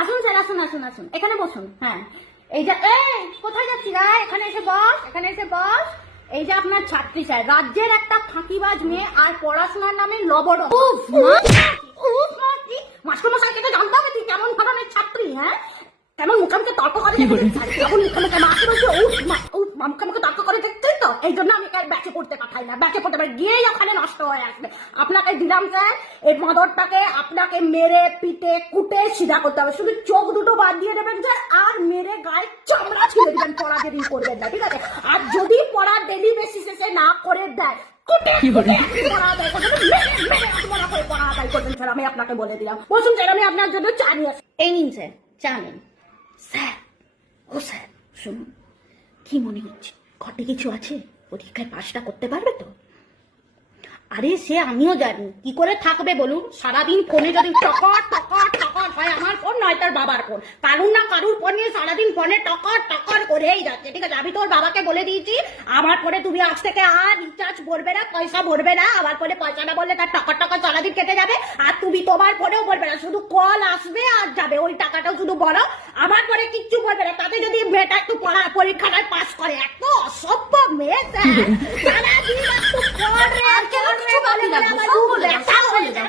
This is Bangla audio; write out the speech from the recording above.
আসুন স্যার, আসুন আসুন আসুন, এখানে বসুন। হ্যাঁ, এই যে এই কোথায় যাচ্ছি রা, এখানে এসে বস, এখানে এসে বস। এই যে আপনার ছাত্রী স্যার, রাজ্যের একটা ফাঁকিবাজ মেয়ে, আর পড়াশোনার নামে লবড। মাস্টারমশাইকে তো জানতে হবে তুই কেমন ধরনের ছাত্রী। হ্যাঁ, কেমন মুখে তর্ক করে, কেমন মুখে মাকে বলছে মুখে তর্ক করে দেখছিস তো, এই জন্য আমি ব্যাচে পড়তে পাঠাই না, ব্যাচে পড়তে পারি গিয়েই ওখানে নষ্ট হয়ে আসবে। আপনাকে দিলাম স্যার, এই মাদরটাকে আপনাকে মেরে পিটে কুটে সিধা করতে হবে, শুধু চোখ দুটো বাদ দিয়ে দেবেন স্যার, আর মেরে গায়ে চামড়া ছিঁড়ে দিবেন, পড়া দেরি করবেন না, ঠিক আছে? আর যদি পড়া ডেলি বেসিসে সে না করে দেয়, আমি আপনাকে বলে দিলাম। বলুন স্যার, আমি আপনার জন্য চা নিয়ে আসি। এই নিন স্যার, চা নিন। স্যার, ও স্যার শুনুন, কি মনে হচ্ছে ঘটে কিছু আছে? পরীক্ষায় পাশটা করতে পারবে তো? আরে সে আমিও জানি, কি করে থাকবে বলুন? সারাদিন ফোনে যদি টকর টকর টকর হয়, আমার ফোন নয় তার বাবার ফোন, কারুর না কারুর ফোন নিয়ে সারাদিন ফোনে টকর টকর করেই যাচ্ছে, ঠিক আছে? আমি তোর বাবাকে বলে দিয়েছি, আমার ফোনে তুমি আজ থেকে আর রিচার্জ ভরবে না, পয়সা ভরবে না। আমার ফোনে পয়সা না বললে তার টকর টকর সারাদিন কেটে যাবে, আর তুমি তোমার ফোনেও ভরবে না, শুধু কল আসবে আর যাবে, ওই টাকাটাও শুধু বলো। আমার ফোনে কিচ্ছু ভরবে না, তাতে যদি মেয়েটা একটু পরীক্ষাটায় পাস করে। এত অসভ্য মেয়ে স্যার, সারাদিন একটু পড়ে, আর কেন কিছু বলে না, সব বলে দাও, সব বলে দাও।